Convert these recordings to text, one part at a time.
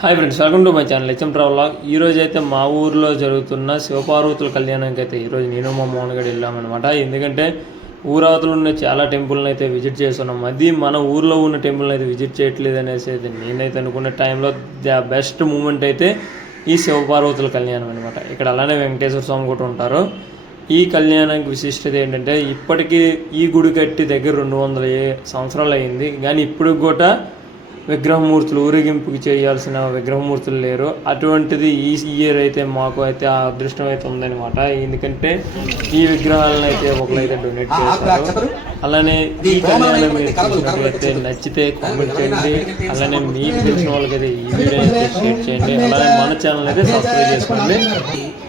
Hi friends welcome to my channel HM travel ఈ రోజు అయితే మా ఊర్లో జరుగుతున్న శివపార్వతుల కళ్యాణానికి అయితే ఈరోజు నేను మా మోహన్ గడి వెళ్ళామన్నమాట. ఎందుకంటే ఊరవతలు ఉన్న చాలా టెంపుల్ని అయితే విజిట్ చేస్తున్నాం. అది మన ఊర్లో ఉన్న టెంపుల్ని అయితే విజిట్ చేయట్లేదు అనేసి అయితే నేనైతే అనుకున్న టైంలో ద బెస్ట్ మూమెంట్ అయితే ఈ శివపార్వతుల కళ్యాణం అనమాట ఇక్కడ అలానే వెంకటేశ్వర స్వామి కూడా ఉంటారు. ఈ కళ్యాణానికి విశిష్టత ఏంటంటే ఇప్పటికీ ఈ గుడి కట్టి దగ్గర రెండు వందల సంవత్సరాలు అయింది. కానీ ఇప్పుడు కూడా విగ్రహమూర్తులు ఊరేగింపుకి చేయాల్సిన విగ్రహమూర్తులు లేరు. అటువంటిది ఈ ఇయర్ అయితే మాకు అయితే ఆ అదృష్టం అయితే ఉందన్నమాట. ఎందుకంటే ఈ విగ్రహాలను అయితే ఒకరైతే డొనేట్ చేస్తారు అలానే ఈ కళ్యాణం మీరు చూసినట్లయితే నచ్చితే కామెంట్ చేయండి. అలానే మీకు తెలిసిన వాళ్ళకైతే ఈ వీడియో అయితే షేర్ చేయండి. అలానే మన ఛానల్ అయితే సబ్స్క్రైబ్ చేసుకోండి.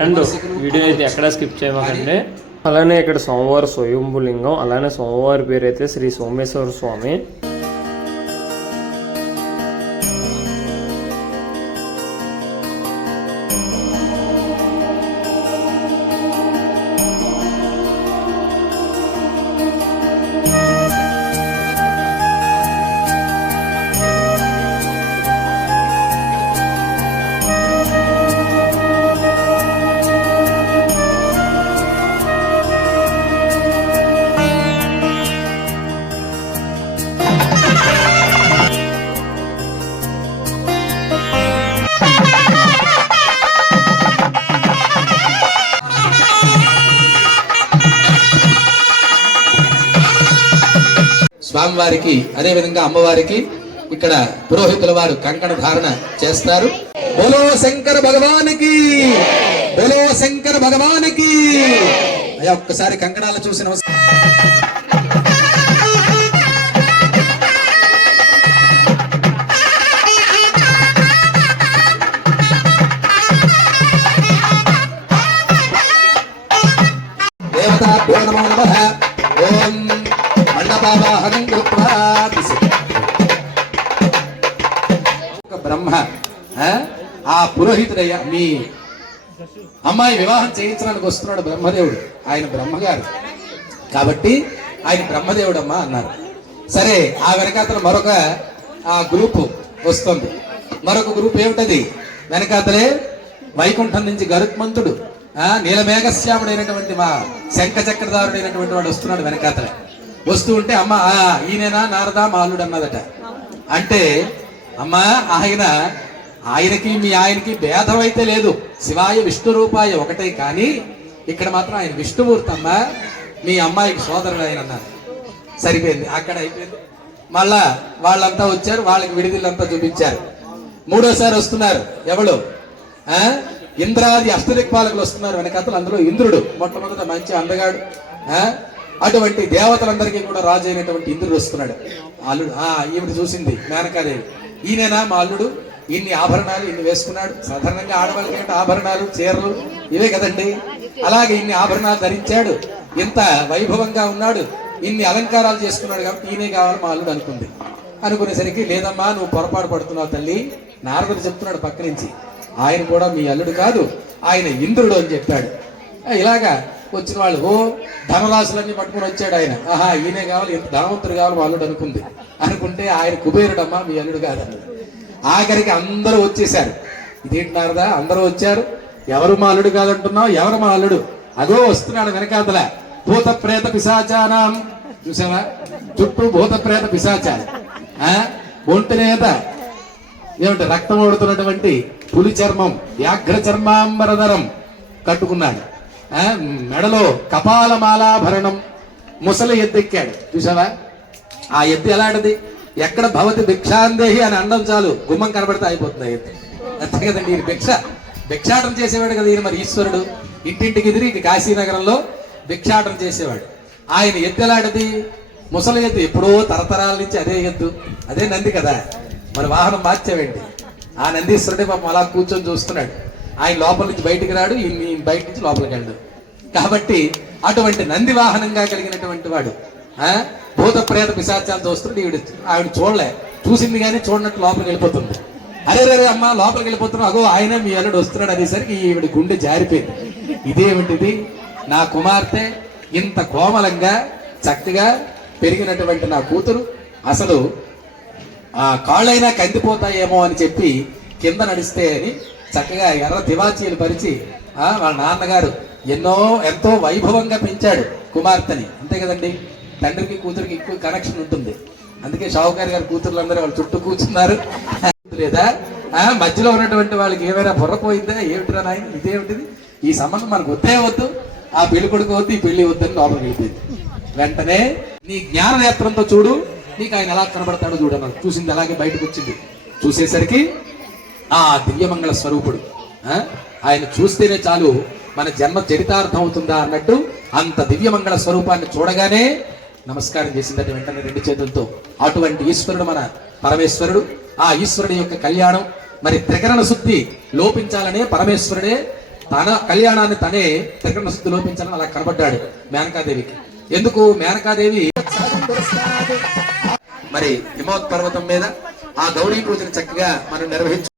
అండ్ వీడియో అయితే ఎక్కడ స్కిప్ చేయమాకండి. అలానే ఇక్కడ సోమవారం స్వయంభులింగం అలానే సోమవారి పేరు అయితే శ్రీ సోమేశ్వర స్వామి. స్వామివారికి అదే విధంగా అమ్మవారికి ఇక్కడ పురోహితుల వారు కంకణ ధారణ చేస్తారు. బోలో శంకర భగవానికి బోలో శంకర భగవానికి. అయ్యా ఒక్కసారి కంకణాలు చూసి పురోహితుడయ్యా మీ అమ్మాయి వివాహం చేయించడానికి వస్తున్నాడు బ్రహ్మదేవుడు. ఆయన బ్రహ్మగారు. కాబట్టి ఆయన బ్రహ్మదేవుడు బ్రహ్మదేవుడమ్మా అన్నారు. సరే ఆ వెనకాతల మరొక ఆ గ్రూపు వస్తుంది. మరొక గ్రూప్ ఏమిటది? వెనకాతలే వైకుంఠం నుంచి గరుత్మంతుడు ఆ నీలమేఘశ్యాముడైనటువంటి మా శంఖ చక్రధారుడైనటువంటి వాడు వస్తున్నాడు వెనకాతలే. వస్తూ ఉంటే అమ్మ ఆ, ఈయనేనా? నారదా? మాలుడు అన్నదట అంటే అమ్మ ఆయన ఆయనకి మీ ఆయనకి భేదం అయితే లేదు. శివాయ విష్ణు రూపాయ ఒకటే కానీ ఇక్కడ మాత్రం ఆయన విష్ణుమూర్తి అమ్మ మీ అమ్మాయికి సోదరుడు ఆయన అన్నారు సరిపోయింది. అక్కడ అయిపోయింది. మళ్ళా వాళ్ళంతా వచ్చారు వాళ్ళకి విడిదిల్లంతా చూపించారు. మూడోసారి వస్తున్నారు. ఎవడు ఇంద్రాది అష్టదిక్పాలకులు వస్తున్నారు. వెనకతలు అందులో ఇంద్రుడు మొట్టమొదట మంచి అందగాడు. అటువంటి దేవతలందరికీ కూడా రాజు అయినటువంటి ఇంద్రుడు వస్తున్నాడు. అల్లుడు ఆ ఈవిడ చూసింది. మేనకాదేవి. ఈయనేనా మా అల్లుడు? ఇన్ని ఆభరణాలు ఇన్ని వేసుకున్నాడు. సాధారణంగా ఆడవాళ్ళకి ఏంటి ఆభరణాలు చీరలు ఇవే కదండి. అలాగే ఇన్ని ఆభరణాలు ధరించాడు. ఇంత వైభవంగా ఉన్నాడు. ఇన్ని అలంకారాలు చేసుకున్నాడు కాబట్టి ఈయనే కావాలి మా అల్లుడు అనుకుంది. అనుకునేసరికి లేదమ్మా నువ్వు పొరపాటు పడుతున్నావు తల్లి. నారదుడు చెప్తున్నాడు పక్క నుంచి ఆయన కూడా మీ అల్లుడు కాదు. ఆయన ఇంద్రుడు అని చెప్పాడు. ఇలాగా వచ్చిన వాళ్ళు ఓ ధనరాశులన్నీ పట్టుకుని వచ్చాడు ఆయన. ఆహా ఈయనే కావాలి. ఇంత ధనవంతుడు కావాలి మా అల్లుడు అనుకుంది. అనుకుంటే ఆయన కుబేరుడమ్మా మీ అల్లుడు కాదన్నాడు ఆఖరికి అందరూ వచ్చేసారు ఇదేంటి నారదా? అందరూ వచ్చారు. ఎవరు మా అల్లుడు కాదంటున్నావు? ఎవరు మా అల్లుడు? అదో వస్తున్నాడు వెనకాతల. భూత ప్రేత పిశాచానం. చూసావా? చుట్టూ భూత ప్రేత పిశాచాలు. ఆ? ఒంటినేత ఏమంటే? రక్తం ఓడుతున్నటువంటి పులి చర్మం వ్యాఘ్ర చర్మాంబరధరం కట్టుకున్నాడు. ఆ? మెడలో కపాలమాలాభరణం ముసలి ఎద్దెక్కాడు. చూసావా? ఆ ఎద్దు ఎలాంటిది? ఎక్కడ భవతి భిక్షాందేహి అని అండం చాలు గుమ్మం కనబడితే అయిపోతుంది అంతే కదండి ఈయన భిక్ష. భిక్షాటం చేసేవాడు కదా ఈయన మరి ఈశ్వరుడు. ఇంటింటికి తిరిగి కాశీనగరంలో భిక్షాటం చేసేవాడు. ఆయన ఎద్దు ముసలి ఎద్దు ఎప్పుడో తరతరాల నుంచి అదే ఎద్దు అదే నంది కదా. మరి వాహనం మార్చేవండి. ఆ నందీశ్వరుడే పాపం అలా కూర్చొని చూస్తున్నాడు. ఆయన లోపల నుంచి బయటికి రాడు ఈయన బయట నుంచి లోపలికి వెళ్ళడు. కాబట్టి అటువంటి నంది వాహనంగా కలిగినటువంటి వాడు ఆ? భూత ప్రేత పిశాచాలు వస్తుంటే ఈవిడ ఆవిడ చూడలే. చూసింది కానీ చూడనట్టు లోపలికి వెళ్ళిపోతుంది. అరే రే అమ్మ లోపలికి వెళ్ళిపోతున్నావు అగో ఆయన మీ అల్లుడు వస్తున్నాడు అనేసరికి ఈవిడ గుండె జారిపోయింది. ఇదేమిటిది? నా కుమార్తె ఇంత కోమలంగా చక్కగా పెరిగినటువంటి నా కూతురు. అసలు ఆ కాళ్ళైనా కందిపోతాయేమో అని చెప్పి కింద నడిస్తే అని చక్కగా ఎర్ర తివాచీలు పరిచి ఆ, వాళ్ళ నాన్నగారు ఎన్నో ఎంతో వైభవంగా పెంచాడు కుమార్తెని. అంతే కదండి? తండ్రికి కూతురికి ఎక్కువ కనెక్షన్ ఉంటుంది. అందుకే షావుకారి గారి కూతుర్లందరూ వాళ్ళ చుట్టూ కూర్చున్నారు. లేదా? ఆ, మధ్యలో ఉన్నటువంటి వాళ్ళకి ఏమైనా బుర్రపోయిందా ఏమిటిరా నాయన? ఇదేమిటిది? ఈ సంబంధం మనకు వద్దే వద్దు. ఆ పెళ్ళి కొడుకు వద్దు ఈ పెళ్ళి వద్దని లోపలికి వెళ్ళిపోయింది. వెంటనే నీ జ్ఞాన నేత్రంతో చూడు నీకు ఆయన ఎలా కనబడతాడో చూడన్నారు చూసింది అలాగే బయటకు వచ్చింది. చూసేసరికి ఆ దివ్యమంగళ స్వరూపుడు ఆ? ఆయన చూస్తేనే చాలు మన జన్మ చరితార్థం అవుతుందా అన్నట్టు అంత దివ్యమంగళ స్వరూపాన్ని చూడగానే నమస్కారం చేసిందని వెంటనే రెండు చేతులతో. అటువంటి ఈశ్వరుడు మన పరమేశ్వరుడు. ఆ ఈశ్వరుడి యొక్క కళ్యాణం మరి త్రికరణ శుద్ధి లోపించాలనే పరమేశ్వరుడే తన కళ్యాణాన్ని తనే త్రికరణ శుద్ధి లోపించాలని అలా కనబడ్డాడు మేనకాదేవికి. ఎందుకు? మేనకాదేవి మరి హిమవత్ పర్వతం మీద ఆ గౌరీ పూజను చక్కగా మనం నిర్వహించు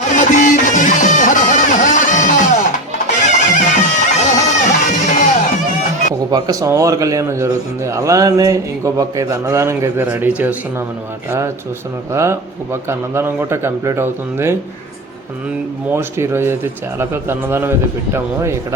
పక్క సోమవార కళ్యాణం జరుగుతుంది. అలానే ఇంకో పక్క అయితే అన్నదానంకి అయితే రెడీ చేస్తున్నాం అనమాట చూస్తున్నారు కదా ఒక పక్క అన్నదానం కూడా కంప్లీట్ అవుతుంది. మోస్ట్ ఈరోజు అయితే చాలా పెద్ద అన్నదానం అయితే పెట్టాము. ఇక్కడ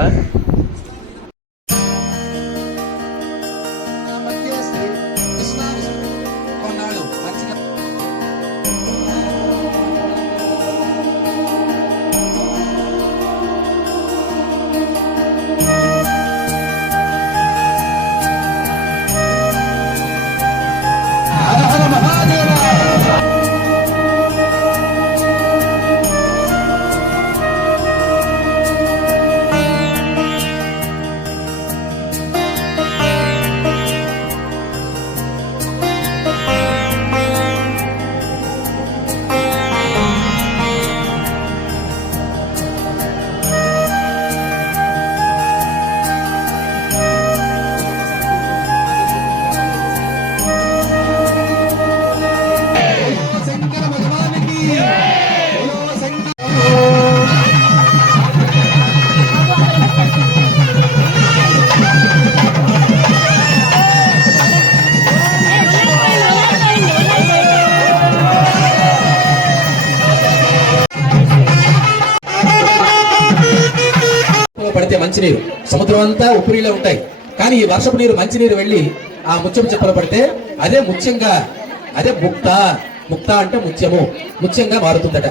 పడితే మంచినీరు. సముద్రం అంతా ఉప్పురిలే ఉంటాయి. కానీ ఈ వర్షపు నీరు మంచినీరు వెళ్ళి ఆ ముత్యం చెప్పలు పడితే అదే ముత్యంగా అదే ముక్త. ముక్త అంటే ముత్యము. ముత్యంగా మారుతుందట.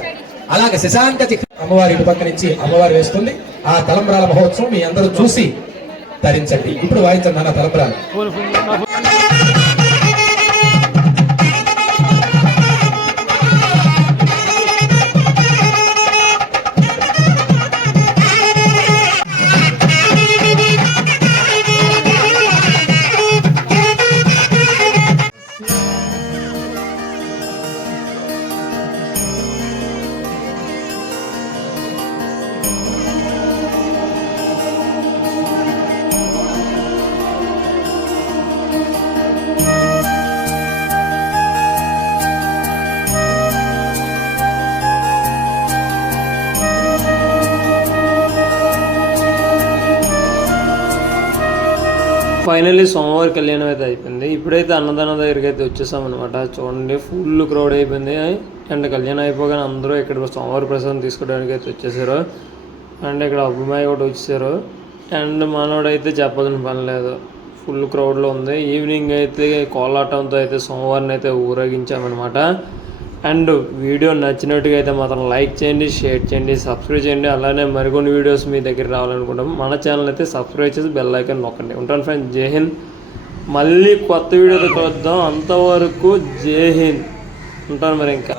అలాగే శశాంక చిహ్న అమ్మవారి ఇటు పక్క నుంచి అమ్మవారు వేస్తుంది. ఆ తలంబ్రాల మహోత్సవం మీ అందరూ చూసి ధరించండి ఇప్పుడు వాయించండి నా తలంబ్రాలు. ఫైనల్లీ సోమవారి కళ్యాణం అయితే అయిపోయింది. ఇప్పుడైతే అన్నదానం దగ్గరికి అయితే వచ్చేసాం అనమాట చూడండి ఫుల్ క్రౌడ్ అయిపోయింది. అండ్ కళ్యాణం అయిపోగానే అందరూ ఇక్కడ సోమవారి ప్రసాదం తీసుకోవడానికి అయితే వచ్చేసారు. అండ్ ఇక్కడ అభిమాయి కూడా వచ్చేసారు. అండ్ మనోడైతే చెప్పాల్సిన పని లేదు. ఫుల్ క్రౌడ్లో ఉంది. ఈవినింగ్ అయితే కోలాటంతో అయితే సోమవారం అయితే ఊరేగించామన్నమాట. అండ్ వీడియో నచ్చినట్టుగా అయితే మాత్రం లైక్ చేయండి షేర్ చేయండి సబ్స్క్రైబ్ చేయండి. అలానే మరికొన్ని వీడియోస్ మీ దగ్గర రావాలనుకుంటాం. మన ఛానల్ అయితే సబ్స్క్రైబ్ చేసి బెల్ ఐకన్ నొక్కండి. ఉంటాను ఫ్రెండ్స్. జై హింద్. మళ్ళీ కొత్త వీడియోతో కలుద్దాం. అంతవరకు జై హింద్. ఉంటాను మరి ఇంకా.